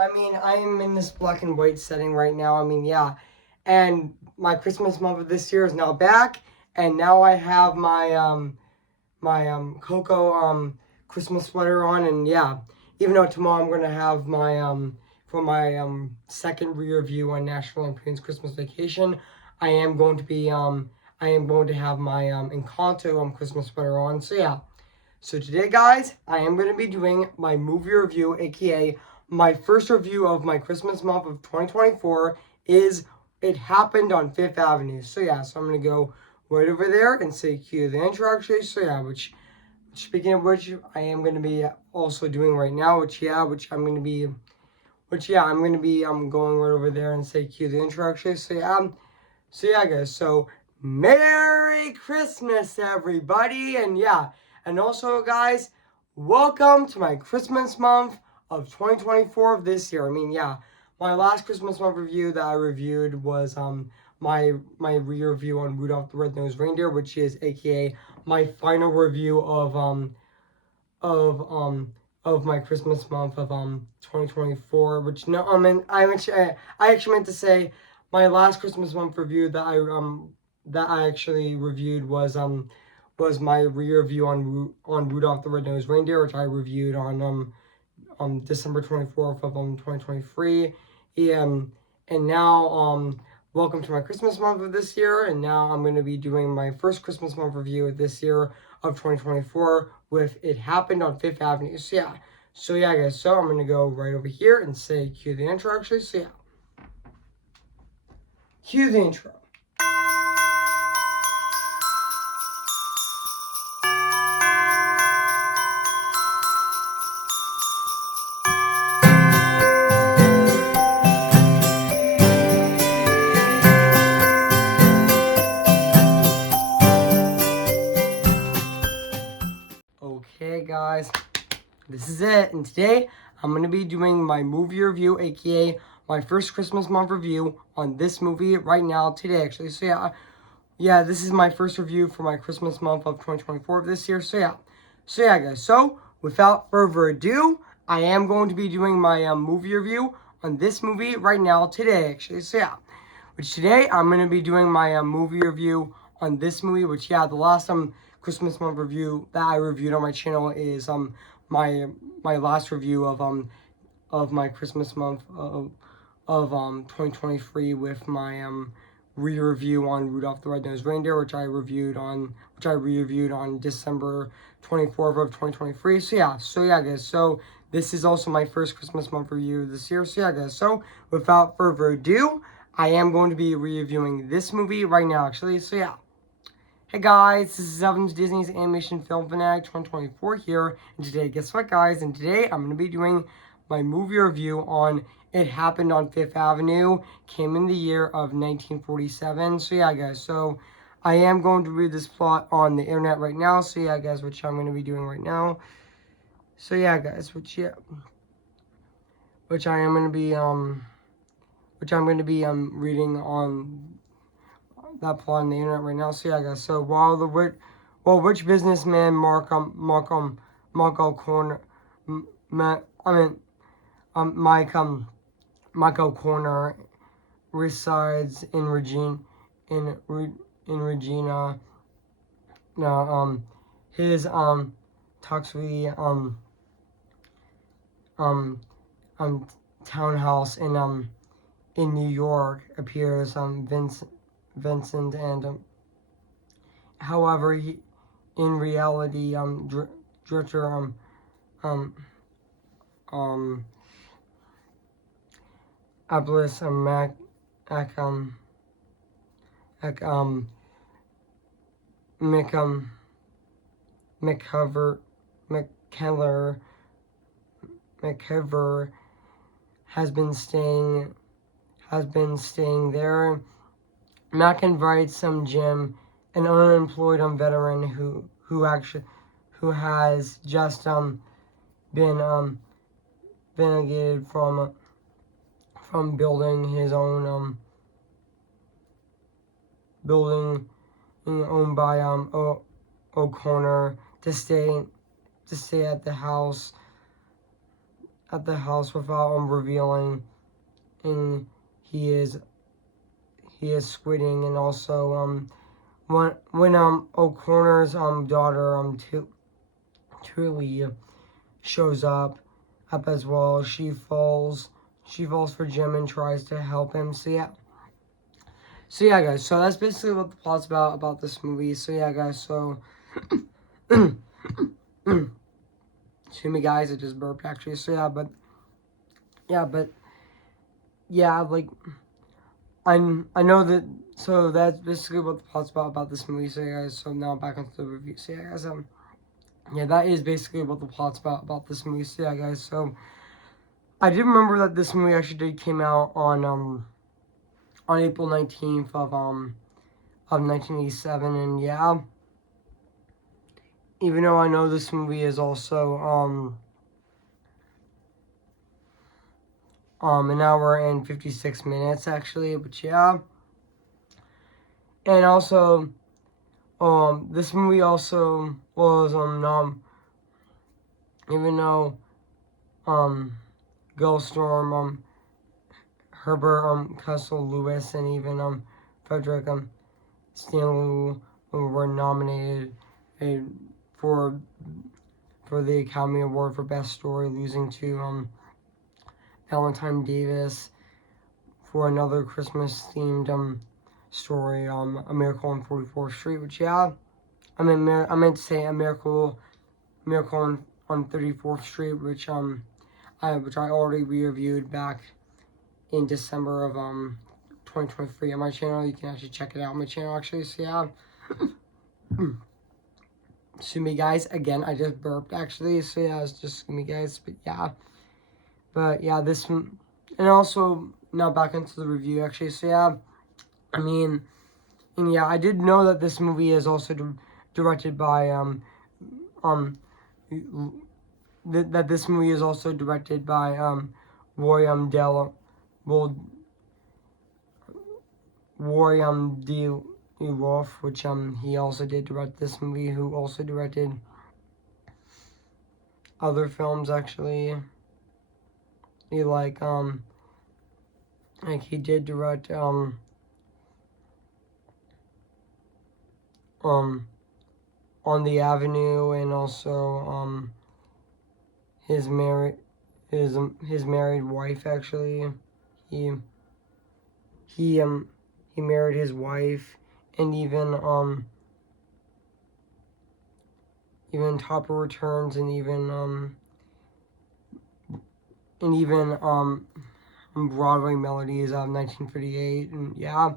I mean, I'm in this black and white setting right now. I mean, yeah. And my Christmas month of this year is now back, and now I have my Coco Christmas sweater on, and yeah. Even though tomorrow I'm gonna have my for my second re-review on National Lampoon's Christmas Vacation, I am going to be I am going to have my Encanto Christmas sweater on. So yeah. So today, guys, I am going to be doing my movie review, aka my first review of my Christmas month of 2024 is It Happened on Fifth Avenue. So yeah, so I'm going to go right over there and say cue the intro actually. So yeah, which speaking of which, I am going to be also doing right now, which I'm going to be, I'm going to be going right over there and say cue the intro actually. So yeah, guys. So Merry Christmas, everybody, and yeah, and also, guys, welcome to my Christmas month of 2024 of this year. I mean, yeah, my last Christmas month review that I reviewed was my re-review on Rudolph the Red-Nosed Reindeer, which is AKA my final review of um of my Christmas month of 2024. Which no, I actually meant to say my last Christmas month review that I actually reviewed was my re-review on Rudolph the Red-Nosed Reindeer, which I reviewed on December 24th of 2023. And now welcome to my Christmas month of this year, and now I'm going to be doing my first Christmas month review of this year of 2024 with It Happened on Fifth Avenue. So yeah, guys. So I'm going to go right over here and say cue the intro actually. So yeah, cue the intro. Okay, guys, this is it. And today I'm going to be doing my movie review, aka my first Christmas month review on this movie right now, today, actually. So yeah, this is my first review for my Christmas month of 2024 of this year. So yeah, guys. So without further ado, I am going to be doing my movie review on this movie right now, today, actually. So yeah, which today I'm going to be doing my movie review on this movie, which yeah, the last Christmas month review that I reviewed on my channel is my last review of my Christmas month of 2023 with my re-review on Rudolph the Red-Nosed Reindeer, which I re-reviewed on December 24th of 2023. So yeah, guys. So this is also my first Christmas month review this year. So yeah, guys. So without further ado, I am going to be reviewing this movie right now, actually. So yeah. Hey guys, this is Evan's Disney's Animation Film Fanatic 2024 here, and today, guess what, guys? And today I'm going to be doing my movie review on It Happened on Fifth Avenue, came in the year of 1947. So yeah, guys, so I am going to read this plot on the internet right now. So yeah, guys, which I'm going to be doing right now. So yeah, guys, which I am going to be reading on that plot on the internet right now. So yeah, guys. So rich businessman Mike O'Connor, Mike O'Connor resides in Regina. Now his Tuxley townhouse in New York appears Vincent and however in reality Drifter Ablis Mac Ac Ac McCover McKellar McKever has been staying there. Mac invites Jim, an unemployed veteran who has just been vindicated from building his own building owned by O'Connor to stay at the house at the house without revealing, and he is squidding, and also when O'Connor's daughter Tully shows up as well, she falls for Jim and tries to help him. So yeah guys, so that's basically what the plot's about this movie. So yeah guys, so excuse me guys, I just burped actually. So yeah, like I know that. So that's basically what the plot's about this movie. So yeah guys, so now back onto the review. So yeah guys, yeah, that is basically what the plot's about this movie. So yeah guys, so I did remember that this movie actually came out on April 19th of 1987, and yeah, even though I know this movie is also an hour and 56 minutes actually, but yeah. And also this movie also was even though Gulfstorm, Herbert Kessel Lewis, and even Frederick Stanley were nominated for the Academy Award for Best Story, losing to Valentine Davis for another Christmas-themed story, A Miracle on 44th Street, which yeah, I meant to say A Miracle on 34th Street, which I already reviewed back in December of 2023 on my channel. You can actually check it out on my channel actually. So yeah. Excuse me guys, again I just burped actually, so yeah, it's just me guys, but yeah, this, and also now back into the review actually. So yeah, I mean, and yeah, I did know that this movie is also directed by that this movie is also directed by Roy D. Wolf, which he also did direct this movie, who also directed other films actually. He like he did direct On the Avenue, and also his married wife actually. He married his wife, and even Topper Returns, and even Broadway Melodies of 1958, and yeah.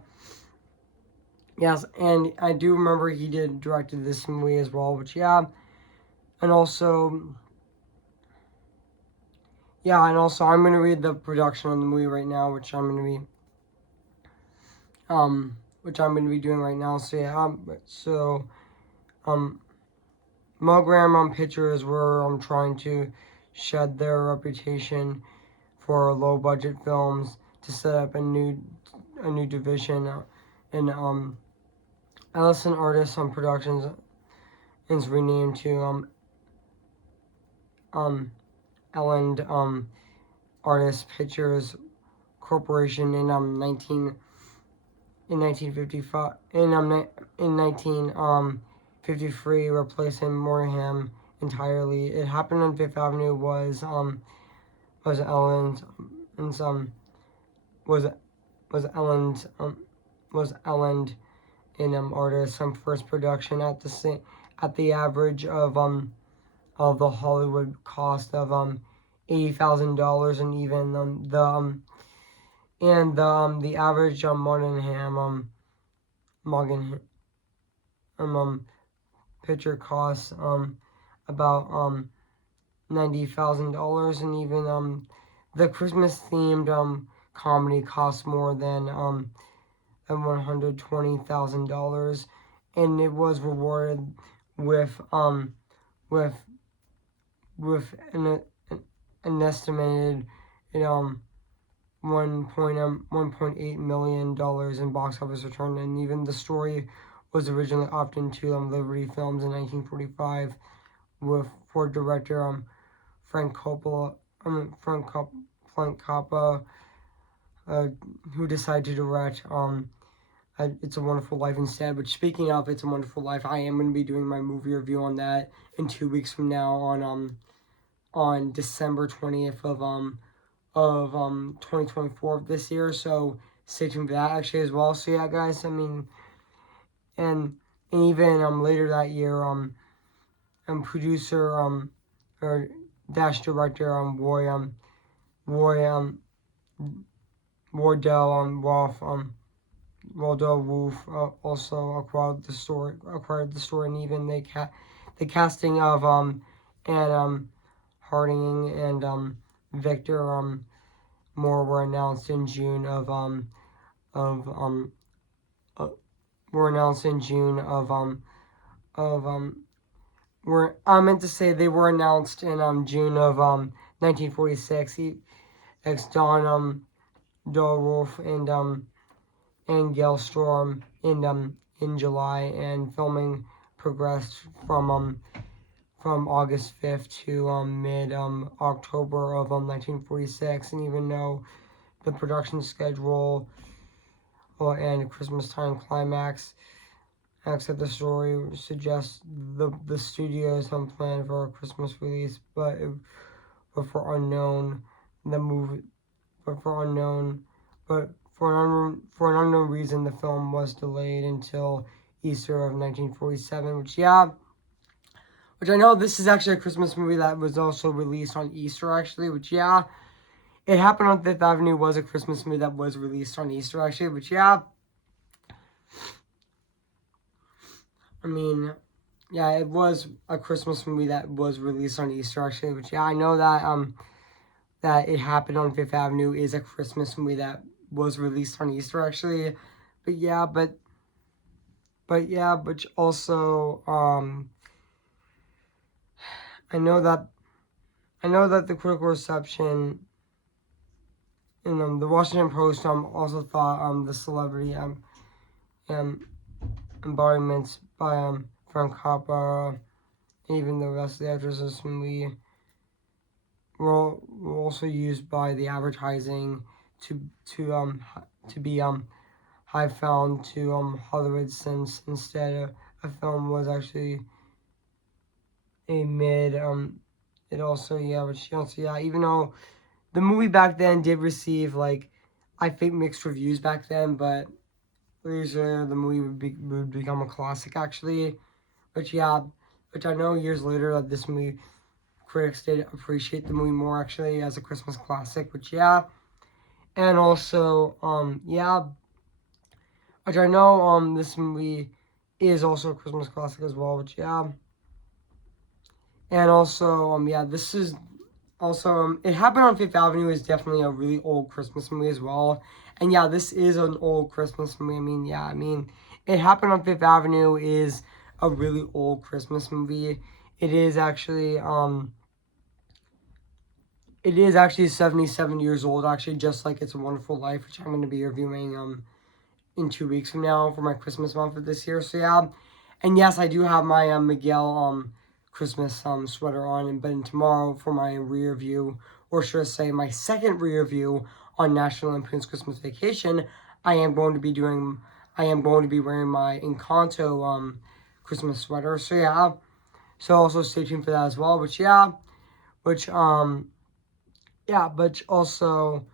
Yes, and I do remember he directed this movie as well, which yeah. And also I'm going to read the production on the movie right now, which I'm going to be doing right now. So yeah, Milgram Pictures were trying to shed their reputation for low budget films to set up a new division, and Ellison Artists Productions is renamed to Elland Artists Pictures Corporation in 1953, replacing Moorham entirely. It happened on Fifth Avenue. Was Elland in Artists first production at the average of the Hollywood cost of $80,000, and even the average Morgan picture costs about $90,000, and even the Christmas themed comedy costs more than $120,000, and it was rewarded with an estimated $1.8 million in box office return, and even the story was originally optioned to Liberty Films in 1945 for director Frank Coppola, Frank Capra, who decided to direct It's a Wonderful Life instead. Which, speaking of It's a Wonderful Life, I am going to be doing my movie review on that in 2 weeks from now on December 20th of 2024 of this year. So stay tuned for that actually as well. So yeah, guys, I mean, and even later that year producer or dash director Wardell Wardell Wolf also acquired the story, and even the casting of and Harding and Victor Moore were announced in June of were announced in June of were I meant to say they were announced in June of 1946. Ex Don Wolf and Gale Storm in July, and filming progressed from August 5th to mid October of 1946. And even though the production schedule and Christmas time climax of the story suggests the studio's plan for a Christmas release, but for unknown the movie, but for unknown but for an unknown reason, the film was delayed until Easter of 1947, which I know this is actually a Christmas movie that was also released on Easter, actually, which, yeah, it happened on Fifth Avenue was a Christmas movie that was released on Easter, actually, which, yeah, I mean, yeah, it was a Christmas movie that was released on Easter, actually, which, yeah, I know that It Happened on Fifth Avenue is a Christmas movie that was released on Easter, actually, but yeah, but also, I know that the critical reception in the Washington Post also thought the celebrity embodiments by Frank Capra, even the rest of the actors of this movie were also used by the advertising to be high found to Hollywood, since instead a film was actually a mid it also even though the movie back then did receive I think mixed reviews back then, but later the movie would become a classic actually, which I know years later that this movie critics did appreciate the movie more actually as a Christmas classic, which and also which I know this movie is also a Christmas classic as well, which and also this is also It Happened on Fifth Avenue is definitely a really old Christmas movie as well, and this is an old Christmas movie. I mean It Happened on Fifth Avenue is a really old Christmas movie. It is actually 77 years old, actually, just like It's a Wonderful Life, which I'm going to be reviewing in 2 weeks from now for my Christmas month for this year. So and yes, I do have my Miguel Christmas sweater on, but tomorrow for my re-review, or should I say my second re-review on National Lampoon's Christmas Vacation, I am going to be wearing my Encanto Christmas sweater. So so also stay tuned for that as well. But but also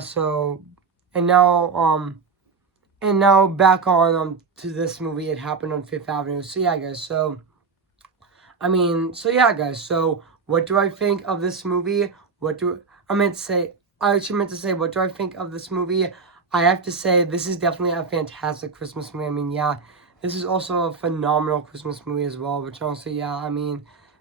so and now back on to this movie. It Happened on Fifth Avenue. So guys, guys, so what do I think of this movie? What do I meant to say? I actually meant to say, what do I think of this movie? I have to say, this is definitely a fantastic Christmas movie. I mean, this is also a phenomenal Christmas movie as well, which also,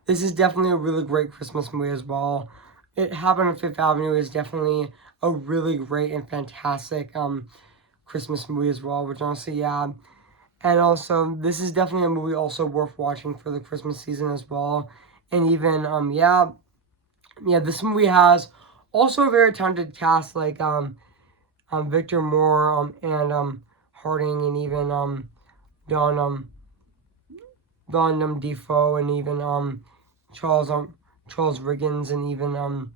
this is definitely a really great Christmas movie as well. It Happened on Fifth Avenue is definitely a really great and fantastic Christmas movie as well, which honestly, and also, this is definitely a movie also worth watching for the Christmas season as well. And even, this movie has also a very talented cast, like, Victor Moore, and, Harding, and even, Don Defoe, and even, Charles Riggins, and even,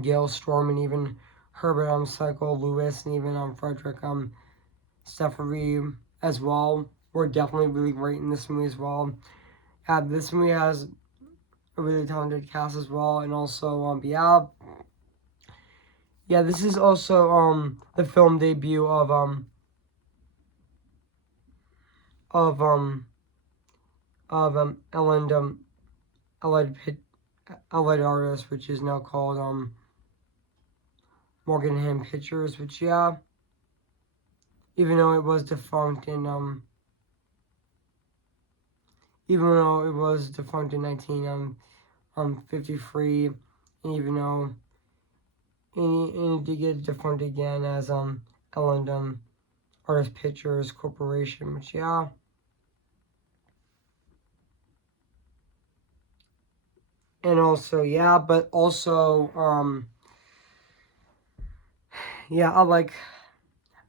Gail Storm, and even Herbert Psycho Lewis, and even Frederick Steffery as well were definitely really great in this movie as well. This movie has a really talented cast as well, and also this is also the film debut of Allied Artists, which is now called Morganham Pictures, which even though it was defunct in 1953, and even though it did get defunct again as Allied Artists Pictures Corporation, which and also but also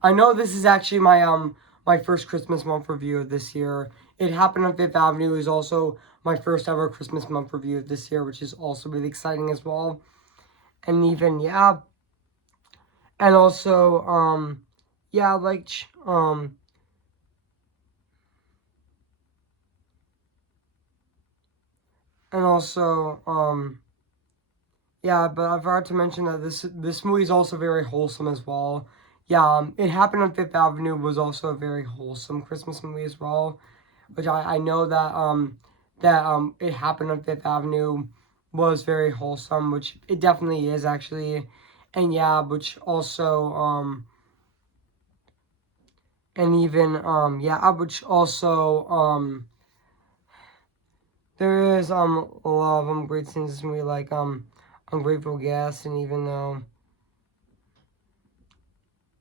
I know this is actually my first Christmas month review of this year. It happened on Fifth Avenue. It was also my first ever Christmas month review of this year, which is also really exciting as well. And even and also and also but I forgot to mention that this movie is also very wholesome as well. It Happened on Fifth Avenue was also a very wholesome Christmas movie as well, which I know that It Happened on Fifth Avenue was very wholesome, which it definitely is actually, and which also and even which also there is a lot of great scenes in this movie, like Ungrateful Guest, and even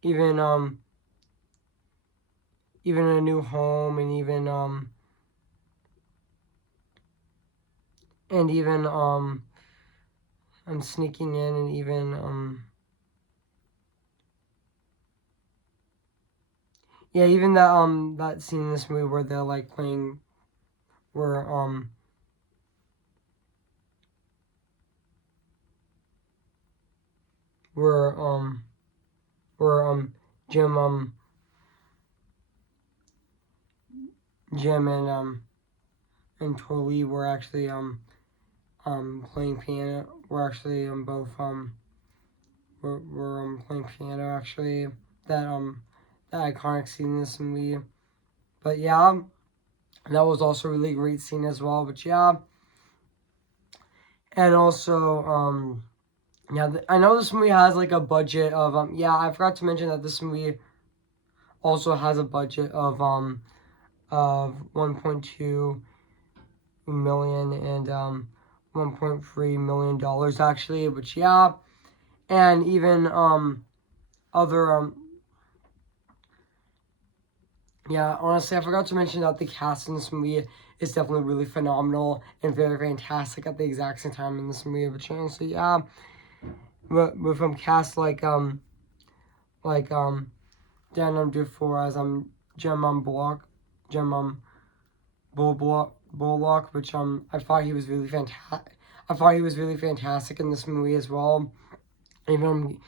even A New Home, and even I'm Sneaking In, and even even that scene in this movie where they're like playing where where Jim and Tori were actually playing piano. We're actually both we're playing piano actually. That iconic scene in this movie. But that was also a really great scene as well. But and also I know this movie has like a budget of I forgot to mention that this movie also has a budget of 1.2 million and $1.3 million actually, which and even other honestly, I forgot to mention that the cast in this movie is definitely really phenomenal and very fantastic at the exact same time in this movie. But honestly, with cast like Daniel Dufour as Jim Bullock, which I thought he was really fantastic. I thought he was really fantastic in this movie as well. Even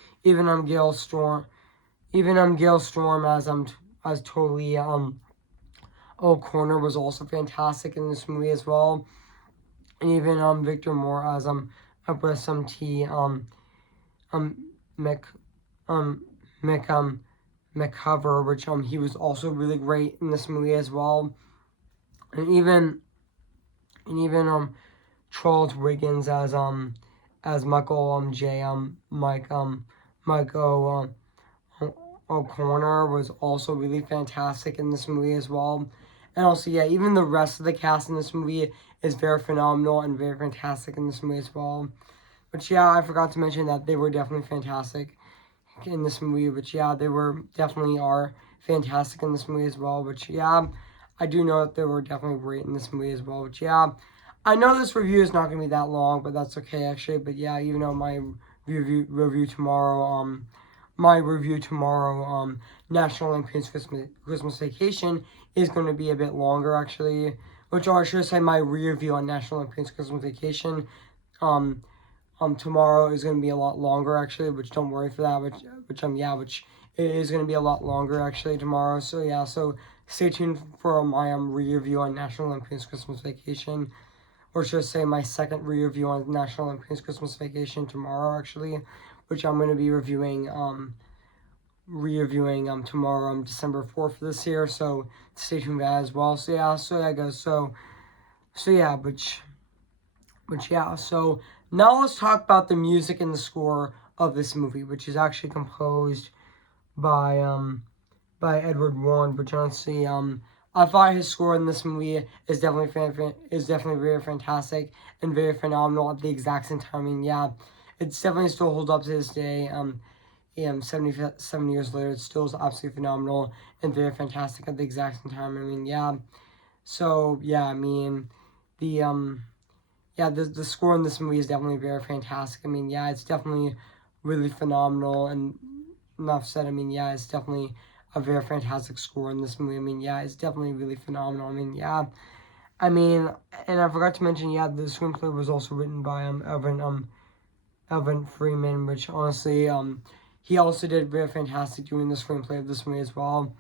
Gail Storm, Gail Storm as totally O'Connor was also fantastic in this movie as well, and even Victor Moore as Abraham T Mc McCover, which he was also really great in this movie as well, and even Charles Wiggins as Michael Mike O'Connor was also really fantastic in this movie as well. And also, even the rest of the cast in this movie is very phenomenal and very fantastic in this movie as well. But I forgot to mention that they were definitely fantastic in this movie. But they definitely are fantastic in this movie as well. But I do know that they were definitely great in this movie as well. But I know this review is not going to be that long, but that's okay actually. But even though my review tomorrow, National Lampoon's Christmas Vacation is going to be a bit longer actually. Which, or I should say, my review on National Lampoon's Christmas Vacation tomorrow is going to be a lot longer actually, which don't worry for that, which it is going to be a lot longer actually tomorrow. So yeah, so stay tuned for my re-review on National Lampoon's Christmas Vacation, or should I say my second re-review on National Lampoon's Christmas Vacation tomorrow actually, which I'm going to be reviewing tomorrow December 4th of this year. So stay tuned for that as well. So yeah guys, so yeah, so now let's talk about the music and the score of this movie, which is actually composed by Edward Warren, which honestly I thought his score in this movie is definitely very fantastic and very phenomenal at the exact same time. I mean, yeah, it's definitely still holds up to this day. 77 years later, it still is absolutely phenomenal and very fantastic at the exact same time. I mean, yeah. So yeah, I mean, the the score in this movie is definitely very fantastic. I mean, yeah, it's definitely really phenomenal. And enough said. I mean, yeah, it's definitely a very fantastic score in this movie. I mean, yeah, it's definitely really phenomenal. I mean, yeah, I mean, and I forgot to mention, yeah, the screenplay was also written by Evan Freeman, which honestly, he also did very fantastic doing the screenplay of this movie as well,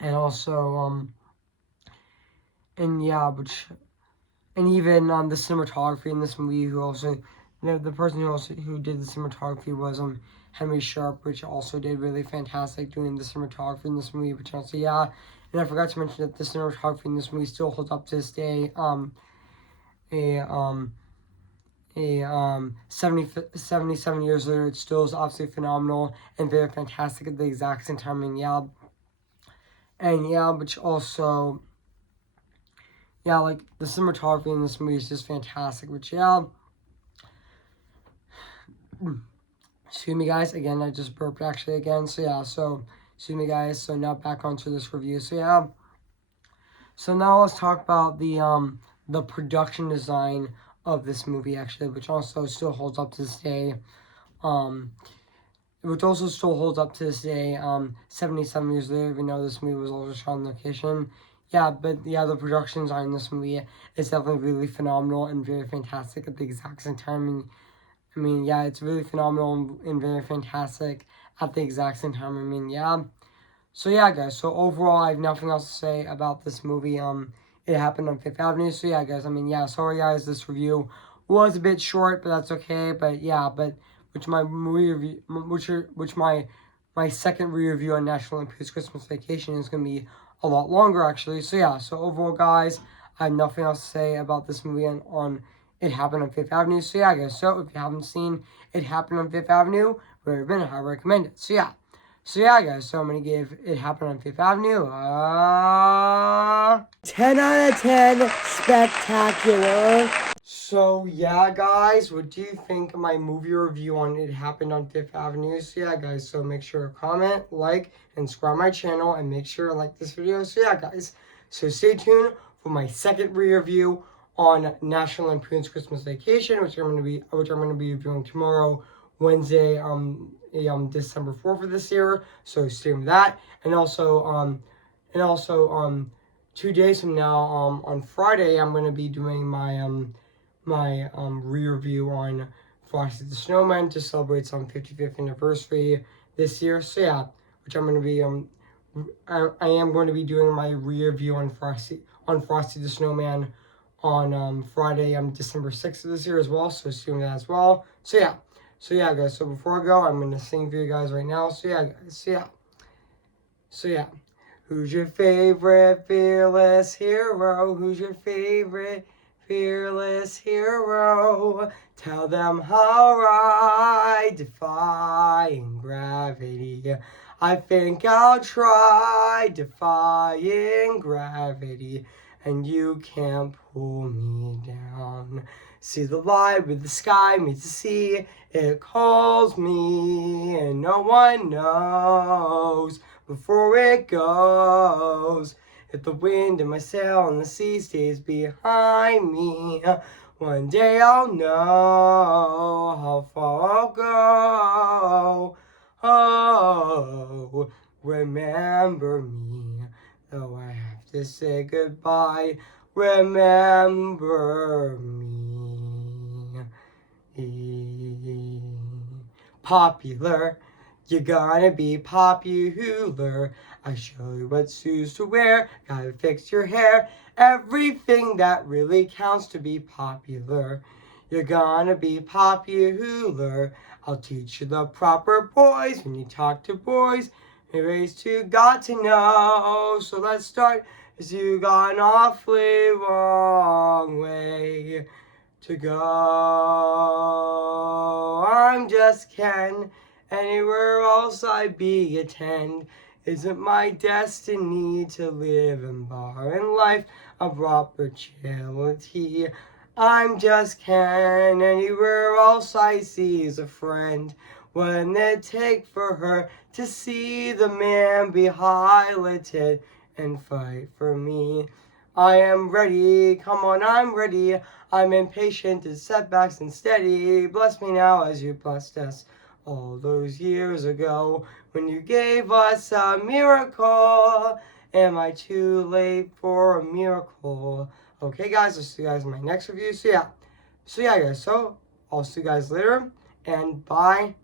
and also and yeah, which and even the cinematography in this movie, who also, the person who did the cinematography was Henry Sharp, which also did really fantastic doing the cinematography in this movie. Which also, yeah, and I forgot to mention that the cinematography in this movie still holds up to this day. 77 years later, it still is absolutely phenomenal and very fantastic at the exact same time. And yeah, which also, yeah, like the cinematography in this movie is just fantastic. Which yeah. Excuse me, guys. Again, I just burped actually again. So yeah, so excuse me, guys. So now back onto this review. So yeah. So now let's talk about the production design of this movie actually, which also still holds up to this day. Which also still holds up to this day. 77 years later, even though this movie was also shot on location. Yeah, but yeah, the production design in this movie is definitely really phenomenal and very fantastic at the exact same time. I mean, yeah, it's really phenomenal and very fantastic at the exact same time. I mean, yeah. So yeah, guys. So overall, I have nothing else to say about this movie. It happened on Fifth Avenue. So yeah, guys. I mean, yeah. Sorry, guys. This review was a bit short, but that's okay. But yeah, which my movie review, which my second re-review on National Lampoon's Christmas Vacation is gonna be a lot longer, actually. So yeah. So overall, guys, I have nothing else to say about this movie on It Happened on Fifth Avenue. So yeah, guys. So if you haven't seen It Happened on Fifth Avenue, very good. I recommend it. So yeah. So yeah, guys, so I'm going to give It Happened on Fifth Avenue 10 out of 10, spectacular. So yeah, guys, what do you think of my movie review on It Happened on Fifth Avenue? So yeah, guys, so make sure to comment, like, and subscribe my channel, and make sure to like this video. So yeah, guys, so stay tuned for my second re-review on National Lampoon's Christmas Vacation, which I'm going to be reviewing tomorrow, Wednesday, December 4th of this year. So stay tuned for that, and also 2 days from now, on Friday, I'm going to be doing my re-review on Frosty the Snowman to celebrate its 55th anniversary this year. So yeah, which I'm going to be I am going to be doing my re-review on Frosty the Snowman on Friday, December 6th of this year as well. So stay tuned that as well. So yeah, guys. So before I go, I'm gonna sing for you guys right now. So yeah, guys. So yeah. Who's your favorite fearless hero? Who's your favorite fearless hero? Tell them how I defying gravity. I think I'll try defying gravity, and you can't pull me down. See the light with the sky meets the sea. It calls me, and no one knows before it goes. If the wind in my sail and the sea stays behind me, one day I'll know how far I'll go. Oh, remember me, though I have to say goodbye. Remember me. Popular, you're gonna be popular. I show you what shoes to wear, gotta fix your hair. Everything that really counts to be popular. You're gonna be popular. I'll teach you the proper poise when you talk to boys. You're raised to got to know. So let's start. 'Cause you got an awfully wrong way to go. I'm just Ken. Anywhere else I be attend. Isn't my destiny to live and bar in life a proper charity? I'm just Ken. Anywhere else I see is a friend. Wouldn't it take for her to see the man be highlighted and fight for me? I am ready, come on, I'm ready. I'm impatient to setbacks and steady. Bless me now as you blessed us all those years ago when you gave us a miracle. Am I too late for a miracle? Okay, guys, I'll see you guys in my next review. So yeah, guys. So I'll see you guys later, and bye.